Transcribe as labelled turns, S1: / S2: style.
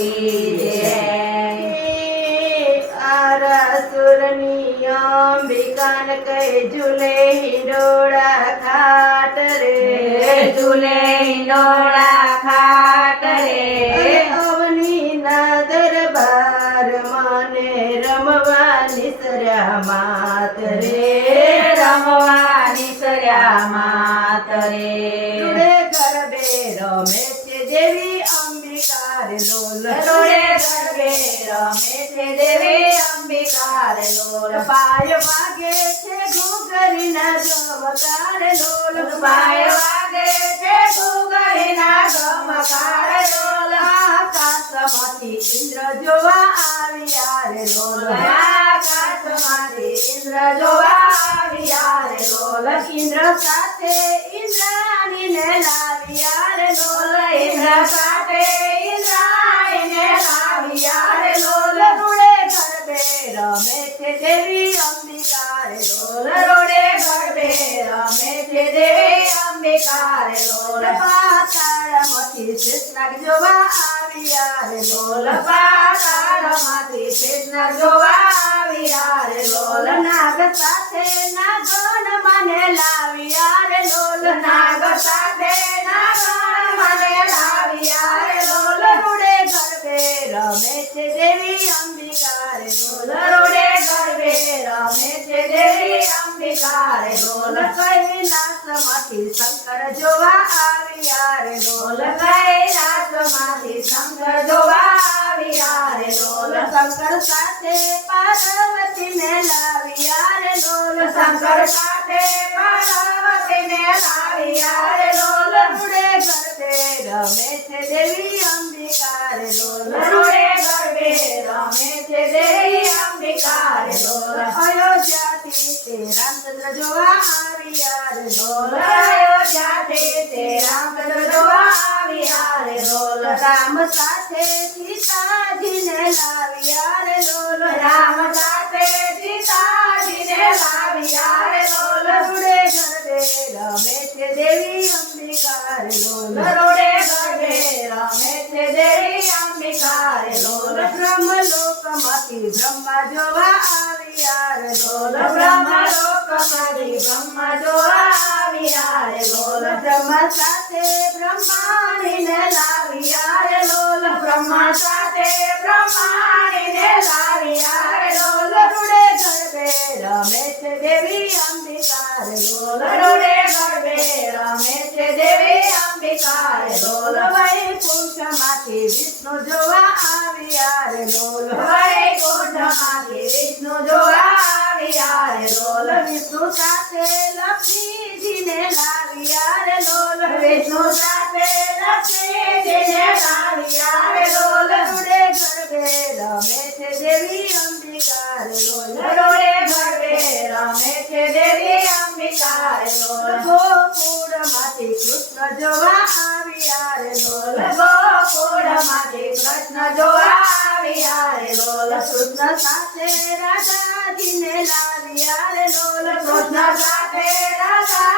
S1: કી જય
S2: આરાસુરની અંબિકાન કઈ ઝૂલે હિંડોળા ખાટ રે
S1: ઝૂલે હિંડોળા ખાટ રે
S2: અવનીના દરબાર માને રમવાની સર્યા માત રે
S1: રમવાની સર્યા માત રે
S2: ગરબે રમે છે દેવી અંબિકા રે લોલ
S1: રોડે ગરબે રમે છે દેવે અંબિકા લોલ.
S2: પાય વાગે છે ઘૂઘરીના જમકાર લોલ.
S1: પાય વાગે છે ગુગળીના ગમકાર લોલ.
S2: આકાશમાંથી ઇન્દ્ર જોવા આવ્યા રે લોલ.
S1: આકાશમાંથી ઇન્દ્ર જોવા આવ્યા રે લોલ.
S2: ઇન્દ્ર સાથે ઇન્દ્રાણીને લાવ્યા રે લોલ.
S1: ઇન્દ્ર સાથે
S2: રમે છે લોલ
S1: રોડે ગરબે રમે છે દેવી અંબિકા રે લોલ
S2: મથી શેષનાગ જોવા આવ્યા રે લોલ
S1: લોલ પાતાળમાંથી કૃષ્ણ જોવા આવ્યા રે લોલ
S2: નાગ સાથે નાગણ રે લોલ કૈલાસમાંથી શંકર જોવા આવ્યા રે લોલ
S1: કૈલાસમાંથી શંકર જોવા આવ્યા રે ઢોલ
S2: શંકર સાથે પાર્વતીને લાવ્યા રે લોલ
S1: શંકર સાથે પાર્વતીને લાવ્યા રે ઢોલ
S2: ઉડે ગરબે રમે છે દેવી અંબિકા. રામચંદ્ર જોવા આવ્યા રે છે દેવી અંબિકા રે લોલ
S1: રોડે છે દેવી અંબિકા રે
S2: બ્રહ્મલોકમાંથી બ્રહ્મા જોવા આવ્યા
S1: બ્રહ્મ લોકમાંથી બ્રહ્મ જોવા આવ્યા રે લોલ
S2: બ્રહ્મા સાથે બ્રહ્માણીને લાવ્યા રે લોલ
S1: બ્રહ્મ સાથે બ્રહ્માણીને લાવ્યા રે લોલ
S2: રૂડે ગરબે રમે છે દેવી અંબિકા રે લોલ
S1: રોડે ગરબે રમે છે દેવી અંબિકા રે લોલ
S2: વૈકુંઠમાંથી વિષ્ણુ જોવા આવ્યા રે લોલ
S1: વૈકુંઠમાંથી વિષ્ણુ રે લોલ
S2: વિષ્ણુ સાથે લક્ષ્મીજીને લાવ્યા રે લોલ
S1: વિષ્ણુ સાથે લક્ષ્મીજીને લાવ્યા રે લોલ
S2: રૂડે ગરબે રમે છે દેવી અંબિકા રે લોલ
S1: રોડે ગરબે રમે છે દેવી અંબિકા રે લોલ
S2: ગોકુળમાંથી કૃષ્ણ જોવા આવ્યા રે લોલ
S1: ગોકુળમાંથી કૃષ્ણ જોવા
S2: કૃષ્ણ સાથે રાધાજીને લાવ્યા રે લોલ
S1: કૃષ્ણ સાથે રાધાજીને